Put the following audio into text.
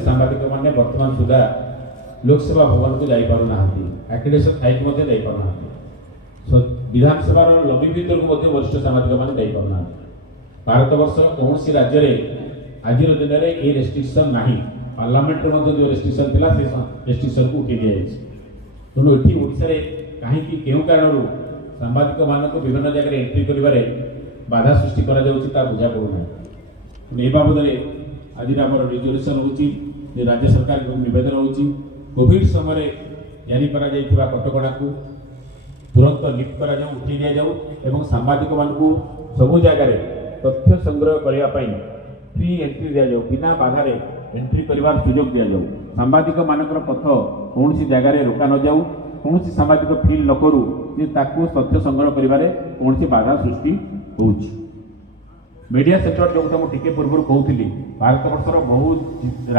सांबादिक मैंने बर्तमान सुधा लोकसभा भवन को जाना एक्रेडिटेशन थाई जाना विधानसभा लबी भीतर को वरिष्ठ सांबादिक मैंने जाना भारत वर्ष कौन सी राज्य में आज दिन में ये रेस्ट्रिक्शन ना पार्लियामेंट जो रेस्ट्रिक्शन थी रेस्ट्रिक्शन को उठी दिया तेणु ये ओडिशा कहीं क्यों कारण सांबादिक मान को विभिन्न जगह एंट्री कर बाधा सृष्टि बुझा पड़ूना ए बाबद आज आम रिजोल्यूशन हो राज्य सरकार को नवेदन हो कोविड समय जारी करा कटकड़ा को तुरंत लिफ्ट करा उठी दि जाऊ एवं सांबादिक मान सबू जगार तथ्य संग्रह करने फ्री एंट्री दि जाऊ बिना बाधार एंट्री कर सुजोग दि जाऊ सांबादिक मानकर पथ कौन सी जगार रोका न जाऊ कौन सी सांबादिक फिल न करू तथ्य संग्रह कौन सी बाधा सृष्टि हो मीडिया सेक्टर जो मुझे टिके पूर्व कहूली भारत वर्षर बहुत